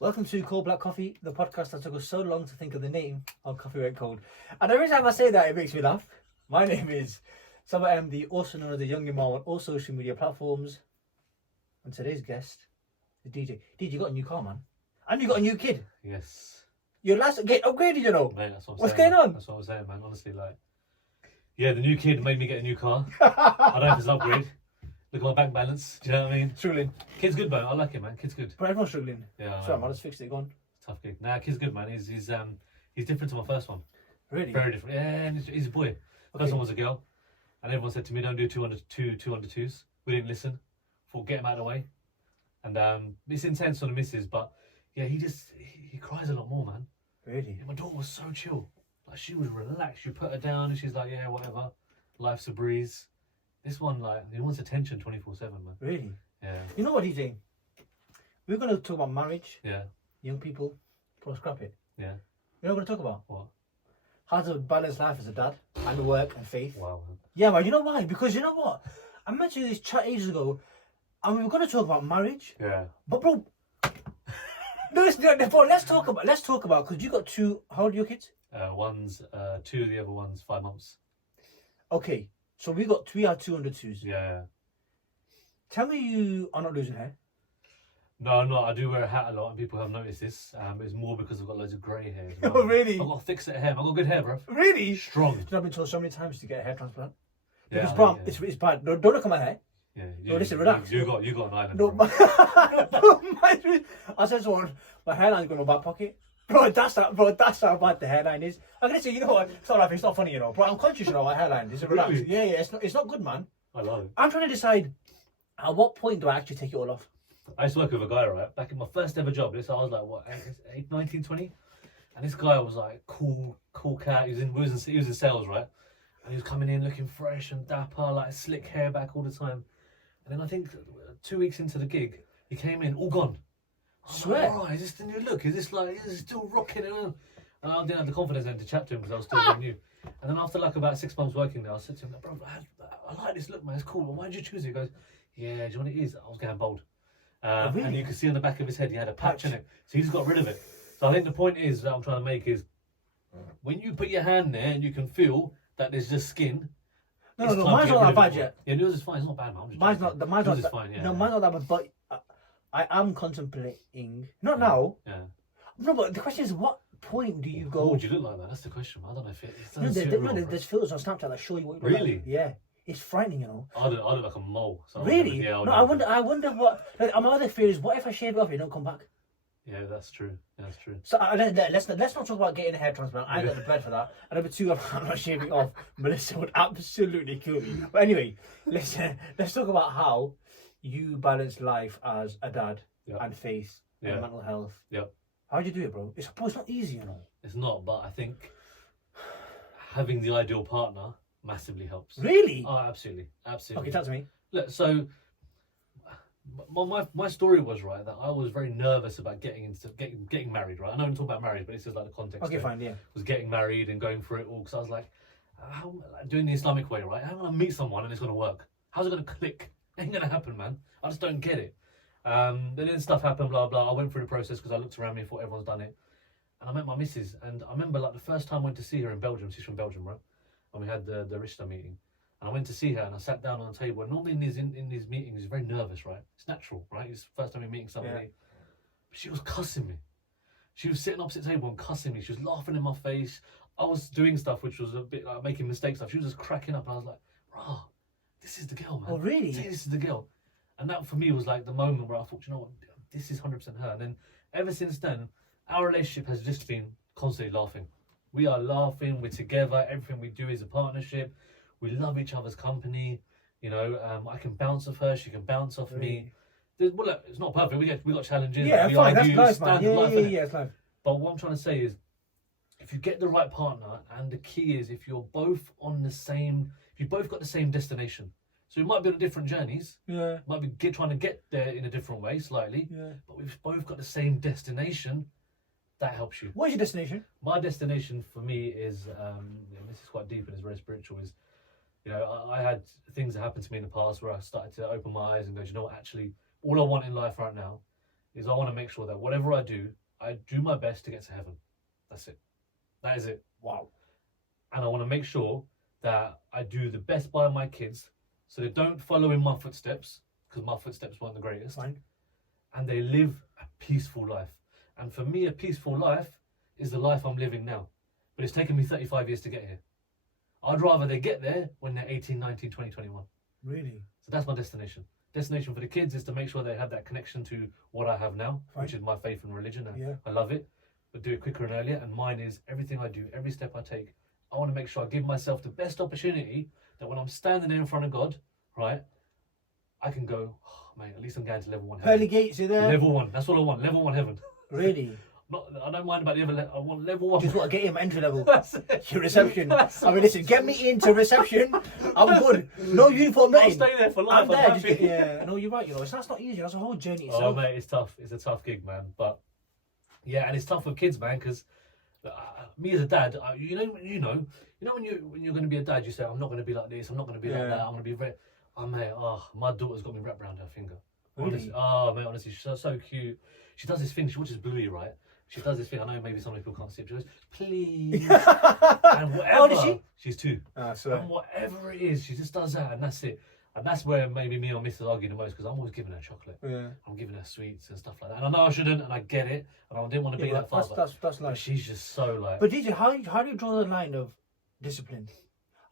Welcome to Cold Black Coffee, the podcast that took us so long to think of the name of Coffee Red Cold. And every time I say that, it makes me laugh. My name is Saba MD, also known as the Young Imam on all social media platforms. And today's guest is DJ. DJ, you got a new car, man. And you got a new kid. Yes. Your last get upgraded, you know. Mate, that's what I'm What's saying. going on? That's what I'm saying, man. Honestly, yeah, the new kid made me get a new car. I don't know if it's an upgrade. Look at my bank balance. Do you know what I mean? Struggling. Kid's good, man. I like it, man. Kid's good. But everyone's struggling. Yeah. Sorry, man, I just fixed it. Go on. Tough gig. Nah, kid's good, man. He's different to my first one. Really? Very different. Yeah, and he's a boy. Okay. First one was a girl, and everyone said to me, "Don't do 202s." We didn't listen. Thought get him out of the way, and it's intense on the missus, but yeah, he cries a lot more, man. Really? Yeah, my daughter was so chill. Like, she was relaxed. You put her down and she's like, yeah, whatever. Life's a breeze. This one, he wants attention 24/7, man. Really? Yeah. You know what, DJ? We're going to talk about marriage, Yeah. young people, pro scrap it. Yeah. You know what we're going to talk about? What? How to balance life as a dad and work and faith. Wow. Yeah, man, you know why? Because you know what? I mentioned this chat ages ago, and we were going to talk about marriage. Yeah. But bro, no, let's talk about because you got two. How old are your kids? One's 2, the other one's 5 months. Okay, so we had 202s. Yeah. Tell me you are not losing hair. No, I'm not. I do wear a hat a lot, and people have noticed this. It's more because I've got loads of grey hair. As well. Oh, really? I've got a thick set of hair. I've got good hair, bro. Really? Strong. You know, I've been told so many times to get a hair transplant. Yeah, Because bro, yeah. it's bad. Don't look at my hair. Yeah. No, listen, relax. You got an island. No, bro. I said to someone, my hairline's going in my back pocket. Bro, that's how bad the hairline is. I'm gonna say, you know what? It's not like it's not funny, you know. Bro, I'm conscious, you know, my hairline. Is it relaxed? Really? Yeah. It's not good, man. I love it. I'm trying to decide at what point do I actually take it all off. I used to work with a guy, right? Back in my first ever job. I was like, what, 19, 20? And this guy was like, cool cat. He was in sales, right? And he was coming in looking fresh and dapper, like slick hair back all the time. And then I think 2 weeks into the gig, he came in, all gone. I Swear. Like, is this the new look? Is this still rocking it? And I didn't have the confidence then to chat to him because I was still very new. And then after like about 6 months working there, I said to him, bro, I like this look, man. It's cool. Why did you choose it? He goes, yeah, do you know what it is? I was getting bold. Really? And you could see on the back of his head he had a patch in it, so he just got rid of it. So I think the point is that I'm trying to make is when you put your hand there and you can feel that there's just skin. No, it's time to mine's get not rid that of bad it. yet. Yeah, yours is fine. It's not bad, man. I'm just Mine's joking. not. Mine's Yours not. is fine. Yeah. No, mine's not that bad. But I am contemplating. Not now. Yeah. No, but the question is, what point do you go? What would you look like, man? That's the question. I don't know if it No, doesn't suit everyone, bro. there's filters on Snapchat that show you what you look Really? like. Yeah, it's frightening, you know. I look like a mole. So Really? Yeah. No, I wonder what. Like, my other fear is, what if I shave it off and it don't come back? Yeah, that's true. That's true. So let's not talk about getting a hair transplant. I ain't got the bread for that. And number two, I'm not shaving off. Melissa would absolutely kill me. But anyway, let's talk about how you balance life as a dad and faith and mental health. Yep. How do you do it, bro? It's not easy, you know. It's not, but I think having the ideal partner massively helps. Really? Oh, absolutely. Okay, talk to me. Look, so my story was, right, that I was very nervous about getting married, right? I know I'm talking about marriage, but this is like the context. Okay, fine, yeah. Was getting married and going through it all because I was like, doing the Islamic way, right? How am I gonna meet someone and it's gonna work? How's it gonna click? Ain't gonna happen, man. I just don't get it. Then stuff happened, blah blah. I went through the process because I looked around me and thought everyone's done it. And I met my missus, and I remember like the first time I went to see her in Belgium. She's from Belgium, right? And we had the Rishta meeting. And I went to see her and I sat down on the table. And normally in these meetings, you're very nervous, right? It's natural, right? It's the first time you're meeting somebody. Yeah. But she was cussing me. She was sitting opposite the table and cussing me. She was laughing in my face. I was doing stuff which was a bit like making mistakes. She was just cracking up. And I was like, rah, this is the girl, man. Oh, really? This is the girl. And that for me was like the moment where I thought, you know what? This is 100% her. And then ever since then, our relationship has just been constantly laughing. We are laughing. We're together. Everything we do is a partnership. We love each other's company. You know, I can bounce off her. She can bounce off me. Well, look, it's not perfect. We got challenges. Yeah, we fine. That's argue, nice, man. standard life, innit? Yeah, it's nice. But what I'm trying to say is, if you get the right partner, and the key is if you're both on the same, if you both got the same destination. So we might be on different journeys. Yeah. Might be trying to get there in a different way, slightly. Yeah. But we've both got the same destination. That helps you. What's your destination? My destination for me is, this is quite deep and it's very spiritual, is, you know, I had things that happened to me in the past where I started to open my eyes and go, you know what, actually, all I want in life right now is I want to make sure that whatever I do my best to get to heaven. That's it. That is it. Wow. And I want to make sure that I do the best by my kids so they don't follow in my footsteps, because my footsteps weren't the greatest. Fine. And they live a peaceful life. And for me, a peaceful life is the life I'm living now. But it's taken me 35 years to get here. I'd rather they get there when they're 18, 19, 20, 21. Really? So that's my destination. Destination for the kids is to make sure they have that connection to what I have now, Fine. which is my faith and religion. And Yeah. I love it, but do it quicker and earlier. And mine is everything I do, every step I take. I want to make sure I give myself the best opportunity that when I'm standing there in front of God, right, I can go, oh, mate, at least I'm going to level 1 heaven. Pearly gates, you there? Level 1, that's what I want, level 1 heaven. Really? I don't mind about the other I want level 1. Just want to get him entry level. That's it. Your reception. That's I mean, listen, get me into reception. I'm good. No uniform, I'll nothing. stay there for life. I'm there. I'm Just happy. get, yeah, no, you're right. You know, that's not easy. That's a whole journey Oh itself. mate, it's tough. It's a tough gig, man. But yeah, and it's tough with kids, man. Because me as a dad, you know, when you're going to be a dad, you say, I'm not going to be like this. I'm not going to be like that. I'm going to be very. Oh mate, my daughter's got me wrapped around her finger. Really? Honestly, oh mate, honestly, she's so cute. She does this thing. She watches Bluey, right? She does this thing. I know maybe some people can't see it. She goes, please. And whatever. How old is she? She's 2. So And whatever it is, she just does that, and that's it. And that's where maybe me or Mrs. argue the most, because I'm always giving her chocolate. yeah. I'm giving her sweets and stuff like that. And I know I shouldn't, and I get it, and I didn't want to be that father. That's But like. she's just so like. But DJ, how do you draw the line of discipline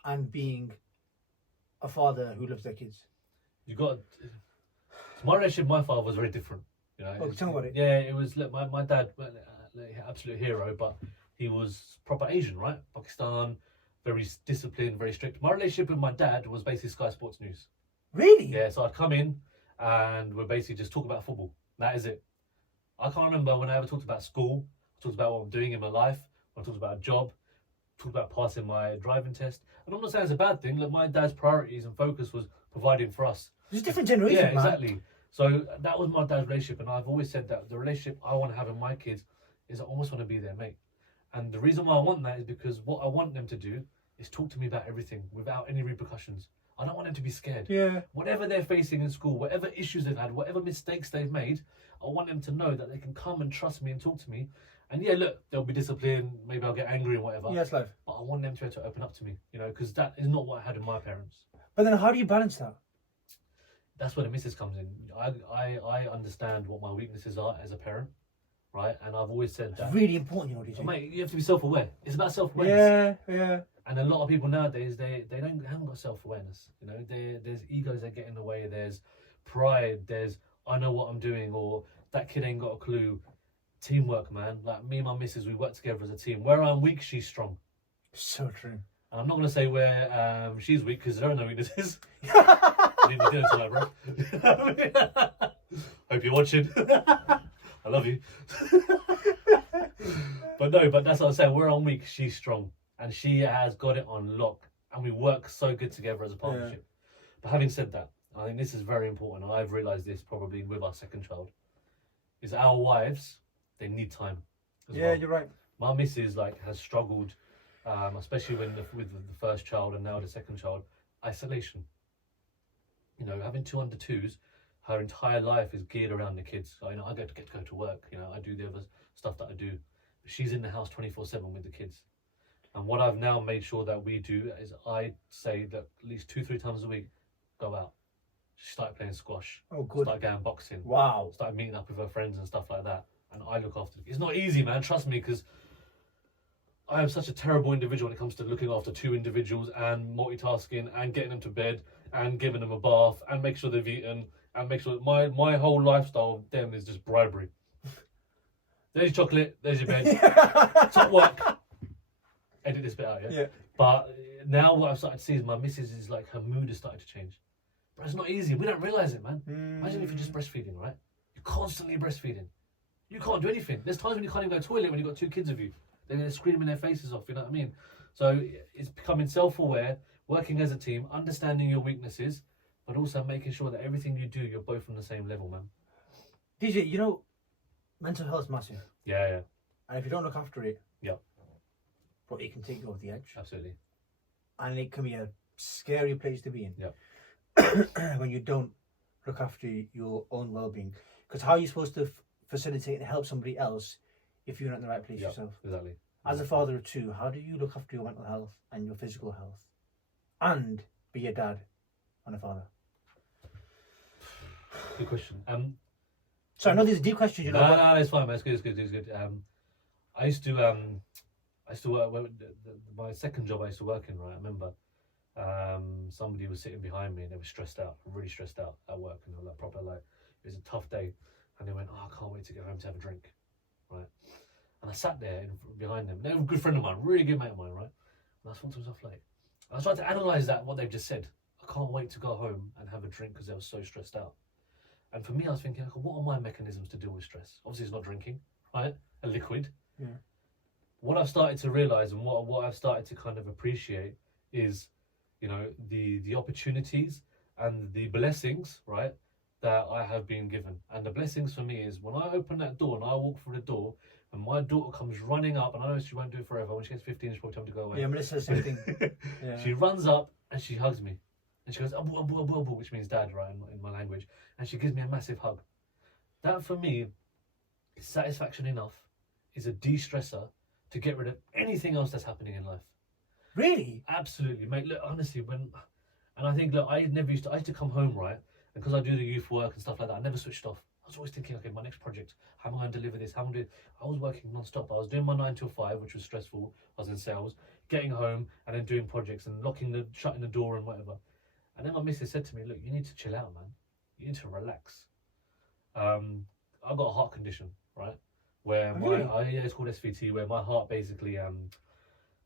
and being a father who loves their kids? You got. My relationship with my father was very different. You know. Oh, tell me about it. Yeah, it was. Look, my dad, absolute hero, but he was proper Asian, right? Pakistan, very disciplined, very strict. My relationship with my dad was basically Sky Sports News. Really? Yeah, so I'd come in and we'd basically just talk about football. That is it. I can't remember when I ever talked about school, talked about what I'm doing in my life, when I talked about a job, talked about passing my driving test. And I'm not saying it's a bad thing. Look, my dad's priorities and focus was providing for us. It's a different generation, Yeah, man. exactly. So that was my dad's relationship, and I've always said that the relationship I want to have with my kids is I almost want to be their mate. And the reason why I want that is because what I want them to do is talk to me about everything without any repercussions. I don't want them to be scared. Yeah. Whatever they're facing in school, whatever issues they've had, whatever mistakes they've made, I want them to know that they can come and trust me and talk to me. And yeah, look, they'll be disciplined, maybe I'll get angry and whatever. Yeah, it's life. But I want them to be able to open up to me, you know, because that is not what I had with my parents. But then how do you balance that? That's where the missus comes in. I understand what my weaknesses are as a parent, right? And I've always said It's that. really important, you know, DJ. Mate, you have to be self-aware. It's about self-awareness. Yeah. And a lot of people nowadays, they haven't got self-awareness. You know, there's egos that get in the way. There's pride. There's I know what I'm doing, or that kid ain't got a clue. Teamwork, man. Like me and my missus, we work together as a team. Where I'm weak, she's strong. So true. And I'm not gonna say where she's weak because there are no weaknesses. I didn't do it tonight, bro. Hope you're watching. I love you. But that's what I'm saying. Where I'm weak, she's strong. And she has got it on lock. And we work so good together as a partnership. Yeah. But having said that, I think this is very important. And I've realised this probably with our second child. Is our wives, they need time. Yeah, well. You're right. My missus has struggled, especially with the first child and now the second child, isolation. You know, having 2 under 2s, her entire life is geared around the kids. So, you know, I get to go to work. You know, I do the other stuff that I do. But she's in the house 24/7 with the kids. And what I've now made sure that we do is I say that at least 2-3 times a week, go out. She started playing squash. Oh, good. Started going boxing. Wow. Started meeting up with her friends and stuff like that. And I look after them. It's not easy, man. Trust me, because I am such a terrible individual when it comes to looking after 2 individuals and multitasking and getting them to bed and giving them a bath and make sure they've eaten and make sure my whole lifestyle of them is just bribery. There's your chocolate, there's your bed. Top work. Edit this bit out, yeah? But now what I've started to see is my missus is her mood has started to change. But it's not easy. We don't realise it, man. Imagine if you're just breastfeeding, right? You're constantly breastfeeding. You can't do anything. There's times when you can't even go to the toilet when you've got 2 kids with you. They're screaming their faces off, you know what I mean? So it's becoming self-aware, working as a team, understanding your weaknesses, but also making sure that everything you do, you're both on the same level, man. DJ, you know, mental health's massive. Yeah. And if you don't look after it, bro, it can take you over the edge. Absolutely. And it can be a scary place to be in. Yeah. When you don't look after your own well-being. Because how are you supposed to facilitate and help somebody else if you're not in the right place Yep. yourself. Exactly. As a father of two, how do you look after your mental health and your physical health, and be a dad and a father? Good question. So I know these are deep questions, you know. No, but it's fine, man. It's good. I used to work. My second job I used to work in. Right, I remember. Somebody was sitting behind me and they were stressed out, really stressed out at work, and they were like proper like it was a tough day, and they went, "Oh, I can't wait to get home to have a drink," right? And I sat there behind them. They were a good friend of mine, really good mate of mine, right? And I thought to myself like, I was trying to analyze that what they've just said. I can't wait to go home and have a drink because they were so stressed out. And for me, I was thinking, okay, what are my mechanisms to deal with stress? Obviously, it's not drinking, right? A liquid. Yeah. What I've started to realize and what I've started to kind of appreciate is, you know, the opportunities and the blessings, right, that I have been given. And the blessings for me is when I open that door and I walk through the door and my daughter comes running up, and I know she won't do it forever. When she gets 15, she's probably time to go away. Yeah, Melissa says the same thing. Yeah. She runs up and she hugs me. And she goes, abu, abu, abu, abu, which means dad, right, in my language. And she gives me a massive hug. That, for me, is satisfaction enough, is a de-stressor to get rid of anything else that's happening in life. Really? Absolutely, mate. Look, honestly, and I think, look, I used to come home, right, and because I do the youth work and stuff like that, I never switched off. I was always thinking, okay, my next project, how am I going to deliver this? How am I going to do it? I was working non-stop. I was doing my 9 till 5, which was stressful. I was in sales, getting home and then doing projects and shutting the door and whatever. And then my missus said to me, look, you need to chill out, man. You need to relax. I've got a heart condition, right? Where it's called SVT, where my heart basically,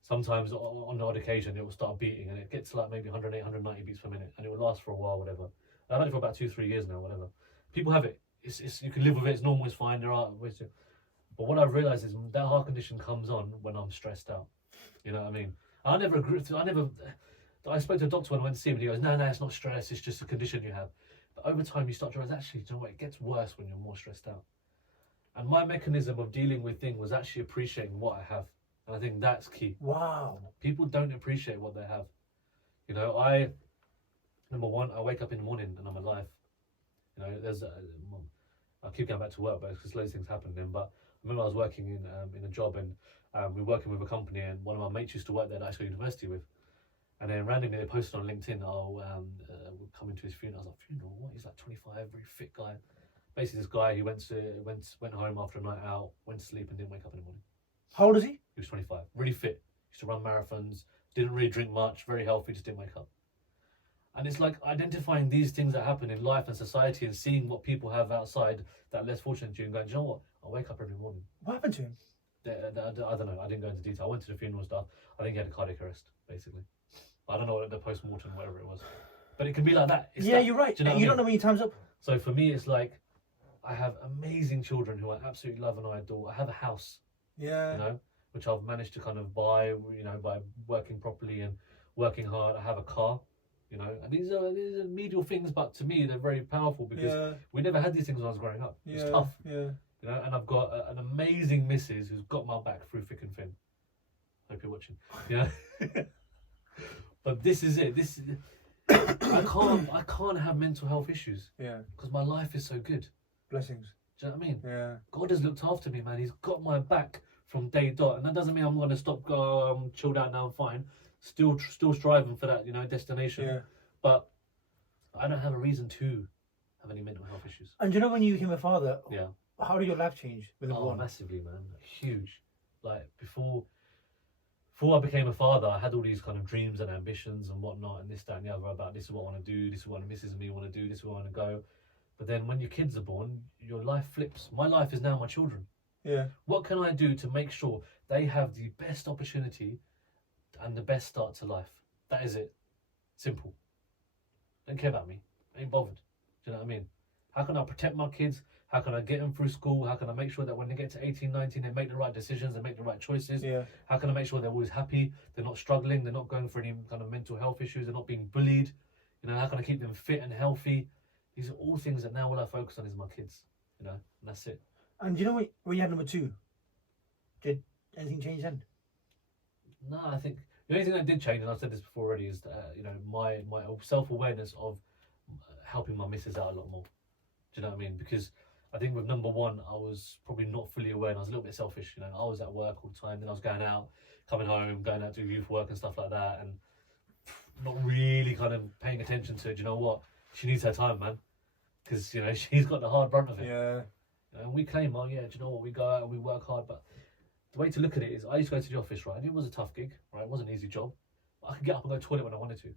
sometimes on the odd occasion, it will start beating and it gets like maybe 108, 190 beats per minute, and it will last for a while, whatever. I've had it for about 2-3 years now, whatever. People have it. It's you can live with it. It's normal. It's fine. There are ways to. But what I've realised is that heart condition comes on when I'm stressed out. You know what I mean? I spoke to a doctor when I went to see him, and he goes, no, it's not stress. It's just a condition you have. But over time, you start to realize, actually, do you know what? It gets worse when you're more stressed out. And my mechanism of dealing with things was actually appreciating what I have. And I think that's key. Wow. People don't appreciate what they have. You know, number one, I wake up in the morning and I'm alive. You know, I keep going back to work, but because loads of things happen then. But I remember I was working in a job, and we were working with a company, and one of my mates used to work there that I used to go to university with. And then randomly they posted on LinkedIn, we're coming to his funeral. I was like, funeral? What? He's like 25, very fit guy. Basically, this guy, he went home after a night out, went to sleep and didn't wake up in the morning. How old is he? He was 25, really fit. Used to run marathons, didn't really drink much, very healthy, just didn't wake up. And it's like identifying these things that happen in life and society and seeing what people have outside that are less fortunate to you and going, do you know what? I wake up every morning. What happened to him? I don't know. I didn't go into detail. I went to the funeral stuff. I think he had a cardiac arrest, basically. I don't know what the post-mortem, whatever it was. But it can be like that. You're right. Do you know You don't know when your time's up. So for me, it's like, I have amazing children who I absolutely love and I adore. I have a house, Yeah. you know, which I've managed to kind of buy, you know, by working properly and working hard. I have a car, you know, and these are medial things, but to me, they're very powerful because we never had these things when I was growing up. It's tough, you know, and I've got an amazing missus who's got my back through thick and thin. Hope you're watching, yeah. But this is it. I can't have mental health issues. Yeah. Because my life is so good. Blessings. Do you know what I mean? Yeah. God has looked after me, man. He's got my back from day dot, and that doesn't mean I'm going to stop. I'm chilled out now. I'm fine. Still striving for that, you know, destination. Yeah. But I don't have a reason to have any mental health issues. And you know when you became a father? Yeah. How did your life change with the one? Massively, man. Huge. Like before I became a father, I had all these kind of dreams and ambitions and whatnot, and this, that, and the other about this is what I want to do, this is what Mrs. and me want to do, this is where I want to go. But then when your kids are born, your life flips. My life is now my children. Yeah. What can I do to make sure they have the best opportunity and the best start to life? That is it. Simple. Don't care about me. Ain't bothered. Do you know what I mean? How can I protect my kids? How can I get them through school? How can I make sure that when they get to 18, 19, they make the right decisions, they make the right choices? Yeah. How can I make sure they're always happy? They're not struggling. They're not going for any kind of mental health issues. They're not being bullied. You know, how can I keep them fit and healthy? These are all things that now all I focus on is my kids. You know, and that's it. And you know when you had number 2, did anything change then? No, I think the only thing that did change, and I've said this before already, is you know, my self-awareness of helping my missus out a lot more. Do you know what I mean? Because I think with number one, I was probably not fully aware, and I was a little bit selfish. You know, I was at work all the time, then I was going out, coming home, going out to youth work and stuff like that, and not really kind of paying attention to. Do you know what? She needs her time, man, because you know she's got the hard brunt of it. Yeah. And we claim, oh yeah, do you know what? We go out and we work hard, but the way to look at it is, I used to go to the office, right? And it was a tough gig, right? It wasn't an easy job. I could get up and go to the toilet when I wanted to.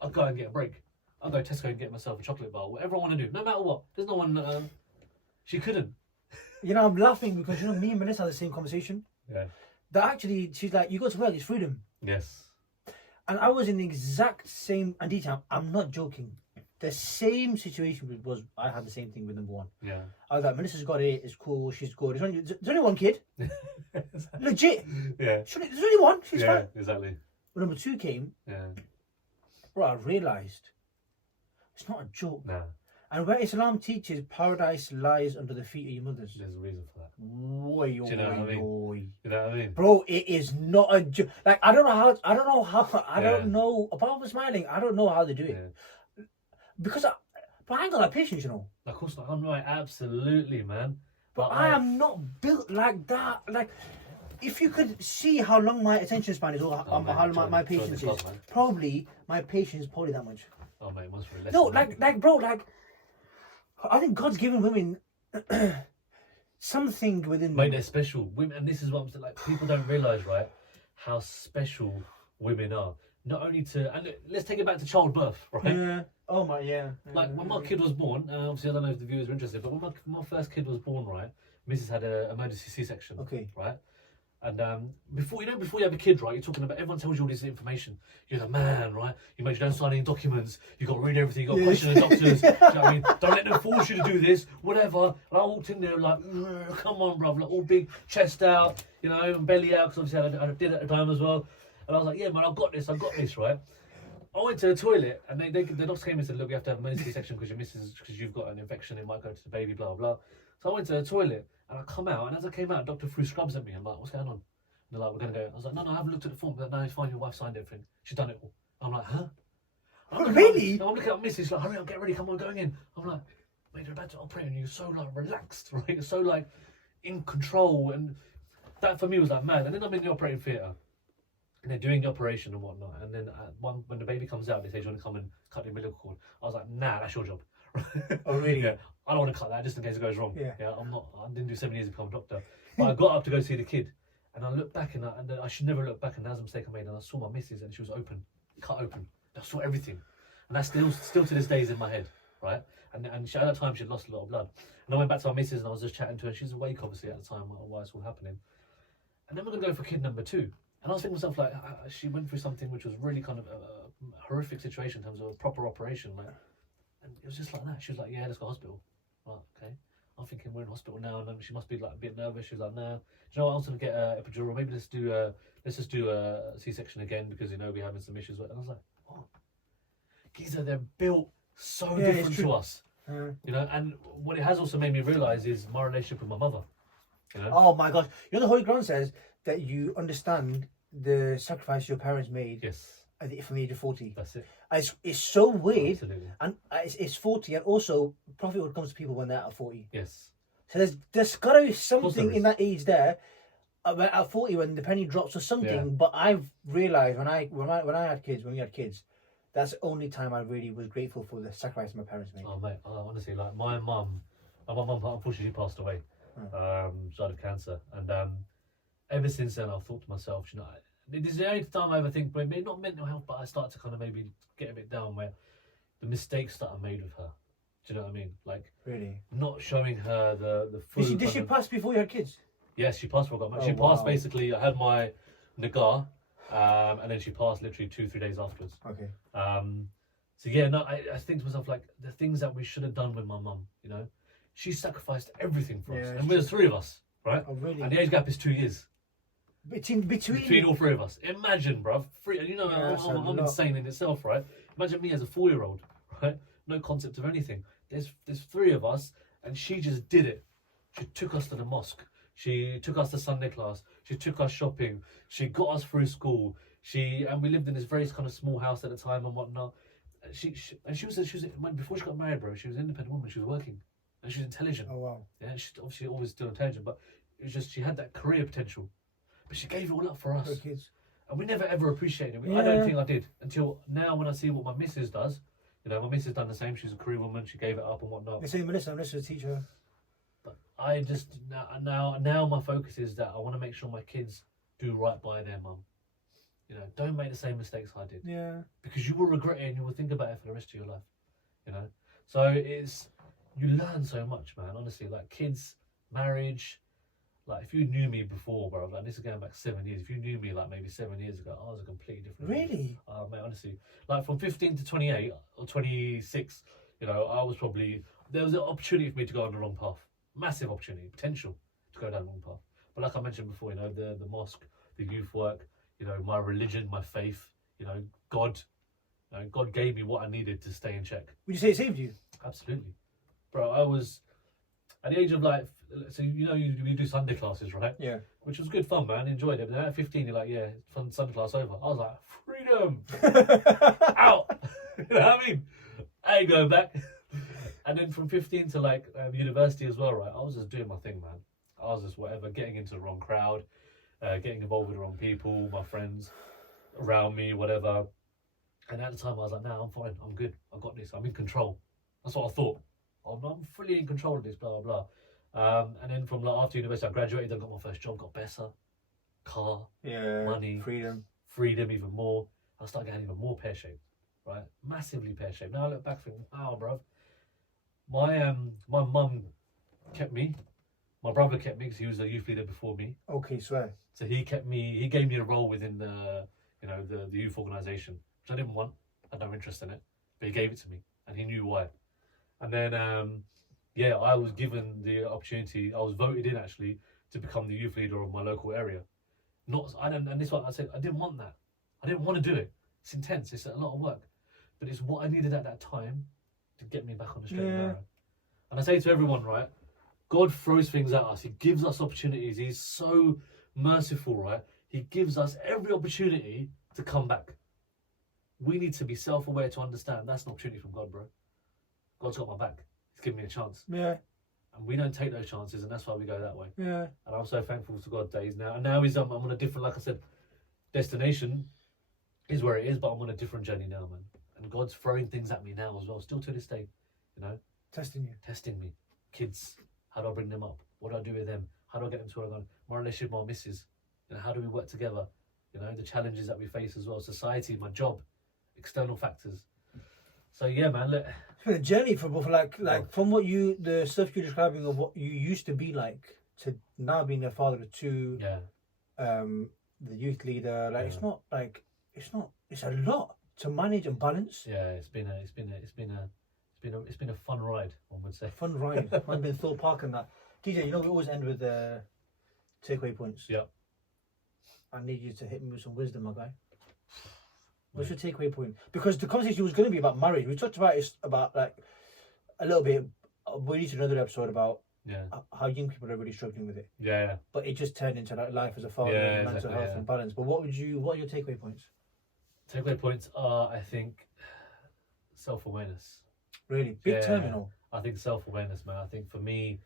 I'd go and get a break. I'd go to Tesco and get myself a chocolate bar, whatever I want to do, no matter what. There's no one. She couldn't. You know, I'm laughing because you know me and Melissa had the same conversation. Yeah. That actually, she's like, you go to work, it's freedom. Yes. And I was in the exact same, and detail, I'm not joking. The same situation was, I had the same thing with number one. Yeah. I was like, Melissa's got it, it's cool, she's good. There's only one kid. Legit. Yeah. There's only one, she's fine. Exactly. When number two came, Yeah. bro, I realised it's not a joke. Nah. And where Islam teaches paradise lies under the feet of your mothers. There's a reason for that. Way, Do you know what I mean? You know what I mean? Bro, it is not a joke. Like, I don't know, apart from smiling, I don't know how they do it. Yeah. Because but I ain't got that patience, you know. Of course not. I'm right. Absolutely, man. But I am not built like that. Like, if you could see how long my attention span is, or how long my patience is, probably my patience is probably that much. Oh, mate, must be less. No, bro, I think God's given women something within Mate, them. they're special. Women, and this is what I'm saying, like, people don't realise, right, how special women are. Not only to, and let's take it back to childbirth, right? Yeah. Oh my, yeah. Like, when my kid was born, obviously I don't know if the viewers are interested, but when my first kid was born, right, Mrs. had an emergency C-section, Okay. right? And before you have a kid, right, you're talking about, everyone tells you all this information. You're the man, right? You make sure you don't sign any documents. You got to read everything. You got to question the doctors. Do you know what I mean? Don't let them force you to do this, whatever. And I walked in there like, come on, bruv, like all big chest out, you know, and belly out, because obviously I did at the time as well. And I was like, yeah, man, I've got this, right? I went to the toilet, and the doctor came and said, look, we have to have an emergency section because you've got an infection, it might go to the baby, blah, blah. So I went to the toilet, and I come out, and as I came out, doctor threw scrubs at me. I'm like, what's going on? And they're like, we're going to go. I was like, no, I haven't looked at the form. But no, it's fine, your wife signed everything. She's done it all. I'm like, huh? Really? I'm looking at Mrs. like, hurry up, get ready, come on, going in. I'm like, mate, they're about to operate on you. You're so like relaxed, right? You're so like in control. And that for me was like mad. And then I'm in the operating theatre. And they're doing the operation and whatnot. And then when the baby comes out, they say, do you want to come and cut the umbilical cord? I was like, nah, that's your job. Oh, really? Yeah. I don't want to cut that just in case it goes wrong. Yeah. I didn't do 7 years to become a doctor. But I got up to go see the kid. And I looked back and I should never look back, and that was a mistake I made. And I saw my missus and she was open, cut open. I saw everything. And that still to this day is in my head, right? And she, at that time she had lost a lot of blood. And I went back to my missus and I was just chatting to her. She was awake obviously at the time while it's all happening. And then we're going to go for kid number 2. And I was thinking to myself, like, she went through something which was really kind of a horrific situation in terms of a proper operation. Like, and it was just like that. She was like, yeah, let's go to hospital. Right, okay. I'm thinking we're in hospital now, and she must be like a bit nervous. She was like, no, do you know what? I was going to get an epidural. Maybe let's just do a C-section again because you know we're having some issues. And I was like, what? Geezer, they're built so different to us, you know. And what it has also made me realise is my relationship with my mother. You know? Oh my gosh! You know the Holy Quran says that you understand the sacrifice your parents made. Yes. From the age of 40. That's it. It's so weird. Absolutely. And it's 40, and also prophethood comes to people when they're at 40. Yes. So there's got to be something in that age there, at 40 when the penny drops or something. Yeah. But I've realised when we had kids, that's the only time I really was grateful for the sacrifice my parents made. Oh mate, honestly, like my mum unfortunately passed away, died of cancer, and ever since then I've thought to myself, you know, this is the only time I ever think, but maybe not mental health, but I start to kind of maybe get a bit down where the mistakes that I made with her. Do you know what I mean? Like, really, not showing her the full. Did she pass before you had kids? Yes, she passed before I got married. She passed basically. I had my Nagar, and then she passed literally 2-3 days afterwards. Okay. So yeah, no, I think to myself, like, the things that we should have done with my mum. You know, she sacrificed everything for us, and there's 3 of us, right? Oh, really? And the age gap is 2 years. Between all 3 of us. Imagine, bruv. 3, and you know, I'm insane in itself, right? Imagine me as a 4-year-old, right? No concept of anything. There's 3 of us, and she just did it. She took us to the mosque. She took us to Sunday class. She took us shopping. She got us through school. And we lived in this very kind of small house at the time and whatnot. She was before she got married, bro. She was an independent woman. She was working. and she's intelligent. Oh wow. Yeah, she's obviously always still intelligent, but it was just she had that career potential, but she gave it all up for us, For kids. and we never ever appreciated it. I Yeah. don't think I did until now when I see what my missus does. You know, my missus done the same. She's a career woman. She gave it up and whatnot. They say Melissa's a teacher. But I just now my focus is that I want to make sure my kids do right by their mum. You know, don't make the same mistakes I did, Yeah. because you will regret it and you will think about it for the rest of your life. You know, so you learn so much, man. Honestly, like kids, marriage. Like if you knew me before, bro, like this is going back 7 years. If you knew me like maybe 7 years ago, I was a completely different. Really? Mate, honestly, like from 15 to 28 or 26, you know, I was probably there was an opportunity for me to go on the wrong path. Massive opportunity, potential to go down the wrong path. But like I mentioned before, you know, the mosque, the youth work, you know, my religion, my faith, you know, God, God gave me what I needed to stay in check. Would you say it saved you? Absolutely, bro. I was at the age of like, so you know, you do Sunday classes, right? Yeah. Which was good fun, man. Enjoyed it. But then at 15, you're like, yeah, fun Sunday class over. I was like, freedom, out. You know what I mean? I ain't going back. And then from 15 to like university as well, right? I was just doing my thing, man. I was just whatever, getting into the wrong crowd, getting involved with the wrong people, my friends around me, whatever. And at the time, I was like, nah, I'm fine. I'm good. I got this. I'm in control. That's what I thought. I'm fully in control of this, blah, blah, blah. And then from like, after university, I graduated, I got my first job, got better, car, Yeah. money, freedom even more. I started getting even more pear-shaped, right? Massively pear-shaped. Now I look back and think, wow, bruv. My mum kept me. My brother kept me because he was a youth leader before me. Okay, swear. So he kept me. He gave me a role within the youth organisation, which I didn't want. I had no interest in it, but he gave it to me, and he knew why. And then I was given the opportunity. I was voted in actually to become the youth leader of my local area. And this one I said I didn't want that. I didn't want to do it. It's intense. It's a lot of work, but it's what I needed at that time to get me back on the straight and narrow. And I say to everyone, right, God throws things at us. He gives us opportunities. He's so merciful, right? He gives us every opportunity to come back. We need to be self-aware to understand that's an opportunity from God, bro. God's got my back. He's given me a chance. Yeah. And we don't take those chances, and that's why we go that way. Yeah. And I'm so thankful to God that He's now. And now I'm on a different, like I said, destination is where it is, but I'm on a different journey now, man. And God's throwing things at me now as well, still to this day, you know. Testing me. Kids, how do I bring them up? What do I do with them? How do I get them to where I'm going? My relationship with my missus, you know, how do we work together? You know, the challenges that we face as well, society, my job, external factors. So yeah, man, look. It's been a journey for both, like from the stuff you're describing of what you used to be like to now being a father of two. Yeah. The youth leader, it's a lot to manage and balance. Yeah, it's been a fun ride, one would say. Fun ride. I've been Thorpe Park and that. DJ, you know we always end with takeaway points. Yep. I need you to hit me with some wisdom, my guy. What's your takeaway point? Because the conversation was going to be about marriage. We talked about it about like a little bit. We need to do another episode about how young people are really struggling with it. Yeah. But it just turned into like life as a father, and mental health and balance. But what are your takeaway points? Takeaway points are, I think, self-awareness. Really big terminal. I think self-awareness, man. I think for me,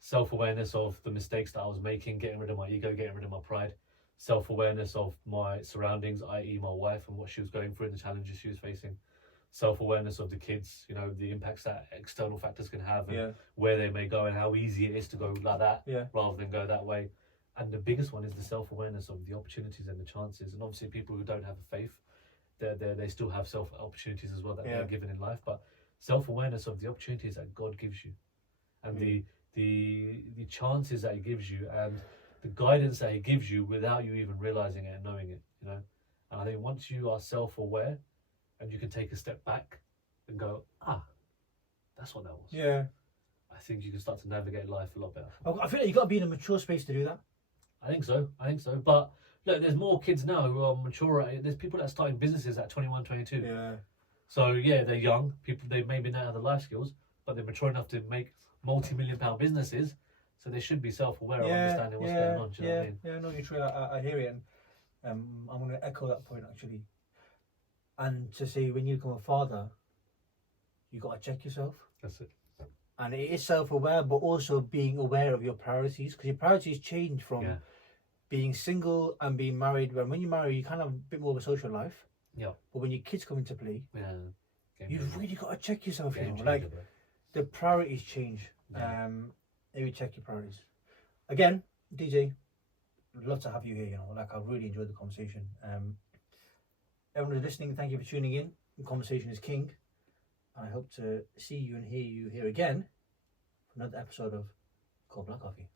self-awareness of the mistakes that I was making, getting rid of my ego, getting rid of my pride. Self-awareness of my surroundings, i.e. my wife and what she was going through and the challenges she was facing. Self-awareness of the kids, you know, the impacts that external factors can have and where they may go and how easy it is to go like that rather than go that way. And the biggest one is the self-awareness of the opportunities and the chances. And obviously people who don't have a faith, they still have opportunities as well that they're given in life. But self-awareness of the opportunities that God gives you and the chances that He gives you and the guidance that He gives you without you even realizing it and knowing it, you know. And I think once you are self-aware and you can take a step back and go, that's what that was. Yeah. I think you can start to navigate life a lot better. I feel like you got to be in a mature space to do that. I think so. But look, there's more kids now who are mature. There's people that are starting businesses at 21, 22. Yeah. So yeah, they're young. People, they maybe not have the life skills, but they're mature enough to make multi-million-pound businesses. So they should be self-aware of understanding what's going on. Do you know what I mean? Yeah, no, you're true. I hear it, and I'm going to echo that point actually. And to say when you become a father, you got to check yourself. That's it. And it is self-aware, but also being aware of your priorities, because your priorities change from Yeah. being single and being married. When you marry, you kind of have a bit more of a social life. Yeah. But when your kids come into play, Yeah. Game you've changer. really got to check yourself. You Game know, changer, like bro. the priorities change. Yeah. Maybe check your priorities. Again, DJ, I'd love to have you here. You know, like I really enjoyed the conversation. Everyone who's listening, thank you for tuning in. The conversation is king. I hope to see you and hear you here again for another episode of Cold Black Coffee.